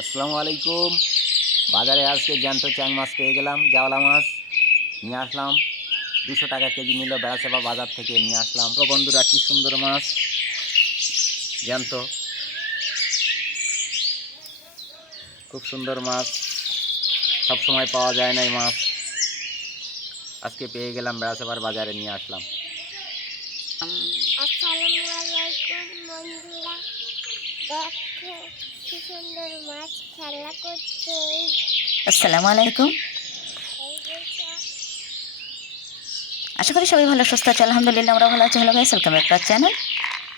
असलमकुम बजारे आज के जान चैंग माँ पे गलम जावला माँ नहीं आसलम दुशो टाक के जी निल बेड़ा सेवा बजार के नहीं आसलम तो बंधुरा कि सुंदर माँ जान खूब सुंदर माँ सब समय पावा जाए ना माँ आज के पे गलम बेड़ा सेवार बजारे नहीं आसलम আসসালামু আলাইকুম। আশা করি সবাই ভালো, সুস্থ আছে, আলহামদুলিল্লাহ আমরা ভালো আছি। Hello guys welcome back to channel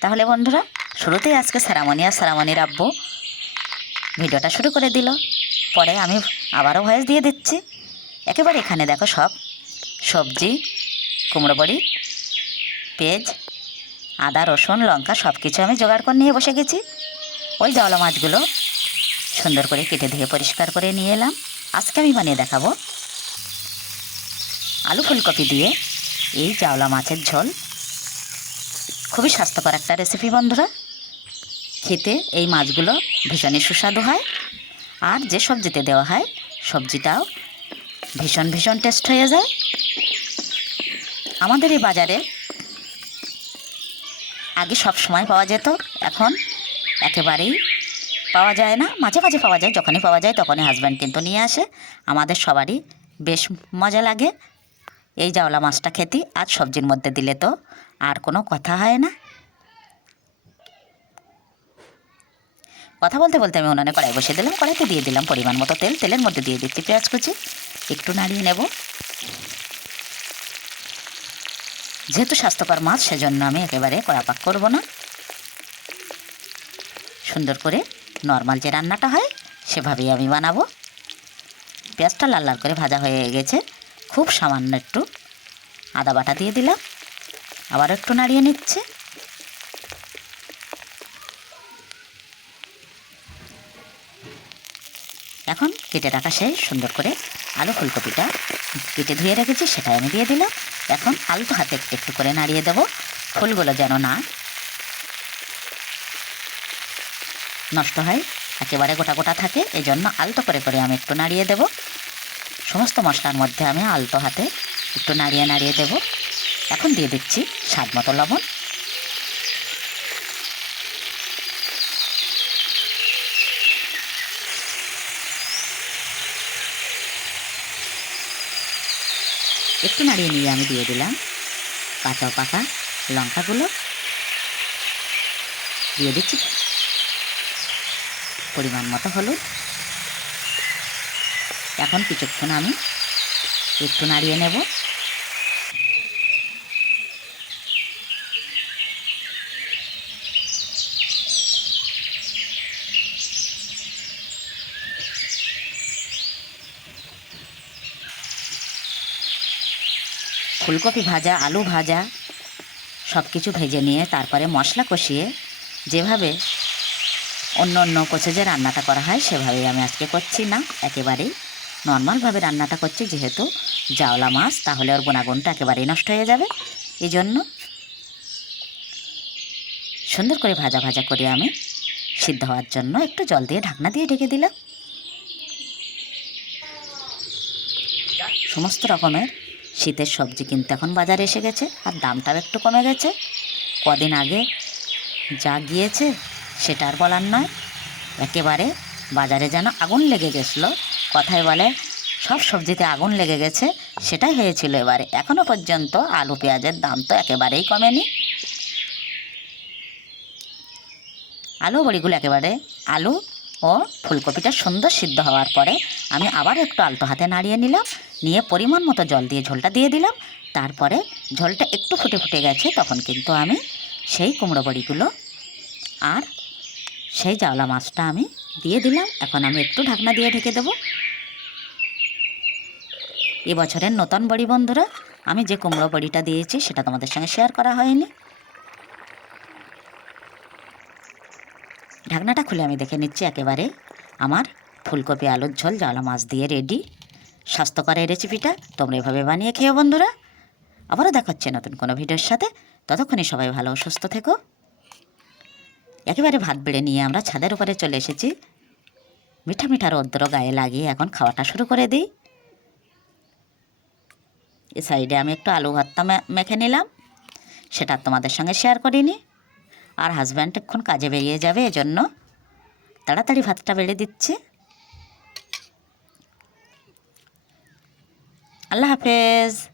তাহলে বন্ধুরা, শুরুতেই আজকে সারামণি আর সারামণির আব্বু ভিডিওটা শুরু করে দিল। পরে আমি আবারও ভয়েস দিয়ে দিচ্ছি। একেবারে এখানে দেখো সব। সবজি, কুমড়ো বড়ি, পেঁয়াজ, আদা, রসুন, লঙ্কা সব কিছু আমি জোগাড় করে নিয়ে বসে গেছি। ওই জাওলা মাছগুলো সুন্দর করে কেটে ধুয়ে পরিষ্কার করে নিয়ে এলাম। আজকে আমি বানিয়ে দেখাবো আলু ফুলকপি দিয়ে এই জাওলা মাছের ঝোল। খুবই স্বাস্থ্যকর একটা রেসিপি বন্ধুরা। খেতে এই মাছগুলো ভীষণই সুস্বাদু হয়। আর যে সবজিতে দেওয়া হয়, সবজিটাও ভীষণ ভীষণ টেস্ট হয়ে যায়। আমাদের এই বাজারে আগে সব সময় পাওয়া যেত, এখন একেবারেই পাওয়া যায় না। মাঝে মাঝে পাওয়া যায়, যখনই পাওয়া যায় তখনই হাজব্যান্ড কিন্তু নিয়ে আসে। আমাদের সবারই বেশ মজা লাগে। এই জাওলা মাছটা খেতে, আর সবজির মধ্যে দিলে তো আর কোনো কথা হয় না। কথা বলতে বলতে আমি উনানে কড়াই বসিয়ে দিলাম। কড়াইতে দিয়ে দিলাম পরিমাণ মতো তেল। তেলের মধ্যে দিয়ে দিচ্ছি পেঁয়াজ কুচি। একটু নাড়িয়ে নেব। যেহেতু স্বাস্থ্যকর মাছ, সেজন্য আমি একেবারে কড়াপাক করব না। সুন্দর করে নর্মাল যে রান্নাটা হয়, সেভাবেই আমি বানাবো। পেঁয়াজটা লাল লাল করে ভাজা হয়ে গেছে। খুব সামান্য একটু আদা বাটা দিয়ে দিলাম। আবার একটু নাড়িয়ে নিচ্ছে। এখন কেটে রাখা সেই সুন্দর করে আলু ফুলকপিটা কেটে ধুয়ে রেখেছি, সেটাই আমি দিয়ে দিলাম। এখন আলতো হাতে একটু করে নাড়িয়ে দেবো। ফুলগুলো যেন না নষ্ট হয়, একেবারে গোটা গোটা থাকে এই জন্য আলতো করে করে আমি একটু নাড়িয়ে দেব। সমস্ত মশলার মধ্যে আমি আলতো হাতে একটু নাড়িয়ে নাড়িয়ে দেব। এখন দিয়ে দিচ্ছি স্বাদ মতো লবণ। একটু নাড়িয়ে নিয়ে আমি দিয়ে দিলাম কাঁচা পাকা লঙ্কাগুলো। দিয়ে দিচ্ছি। পরিমাণ মতো হলুদ। এখন কিছুক্ষণ আমি একটু নাড়িয়ে নেব। ফুলকপি ভাজা, আলু ভাজা সব কিছু ভেজে নিয়ে তারপরে মশলা কষিয়ে যেভাবে অন্য অন্য কোচে যে রান্নাটা করা হয়, সেভাবেই আমি আজকে করছি না। একেবারেই নর্মালভাবে রান্নাটা করছি, যেহেতু জাওলা মাছ, তাহলে ওর গুণাগুণটা একেবারেই নষ্ট হয়ে যাবে। এই জন্য সুন্দর করে ভাজা ভাজা করে আমি সিদ্ধ হওয়ার জন্য একটু জল দিয়ে ঢাকনা দিয়ে ঢেকে দিলাম। সমস্ত রকমের শীতের সবজি কিন্তু এখন বাজারে এসে গেছে, আর দামটাও একটু কমে গেছে। কদিন আগে যা গিয়েছে সেটা আর বলার নয়। একেবারে বাজারে যেন আগুন লেগে গেছিল, কথায় বলে, সব সবজিতে আগুন লেগে গেছে, সেটাই হয়েছিল এবারে। এখনও পর্যন্ত আলু পেঁয়াজের দাম তো একেবারেই কমেনি। আলু বড়িগুলো একেবারে, আলু ও ফুলকপিটা সুন্দর সিদ্ধ হওয়ার পরে আমি আবার একটু আলতো হাতে নাড়িয়ে নিলাম, নিয়ে পরিমাণ মতো জল দিয়ে ঝোলটা দিয়ে দিলাম। তারপরে ঝোলটা একটু ফুটে ফুটে গেছে, তখন কিন্তু আমি সেই কুমড়ো বড়িগুলো আর সেই জাওলা মাছটা আমি দিয়ে দিলাম। এখন আমি একটু ঢাকনা দিয়ে ঢেকে দেবো। এবছরের নতুন বড়ি বন্ধুরা, আমি যে কুমড়ো বড়িটা দিয়েছি, সেটা তোমাদের সঙ্গে শেয়ার করা হয়নি। ঢাকনাটা খুলে আমি দেখে নিচ্ছি একেবারে আমার ফুলকপি আলুর ঝোল জাওলা মাছ দিয়ে রেডি। স্বাস্থ্যকর এই রেসিপিটা তোমরা এভাবে বানিয়ে খেও বন্ধুরা। আবারও দেখাচ্ছে নতুন কোনো ভিডিওর সাথে। ততক্ষণে সবাই ভালো সুস্থ থেকো। একেবারে ভাত বেড়ে নিয়ে আমরা ছাদের উপরে চলে এসেছি। মিঠা মিঠা রৌদ্র গায়ে লাগিয়ে এখন খাওয়াটা শুরু করে দিই। এ সাইডে আমি একটু আলু ভর্তা মে- মেখে নিলাম। সেটা তোমাদের সঙ্গে শেয়ার করিনি। আর হাজব্যান্ড এক্ষণ কাজে বেরিয়ে যাবে, এজন্য তাড়াতাড়ি ভাতটা বেড়ে দিচ্ছে। আল্লাহ হাফেজ।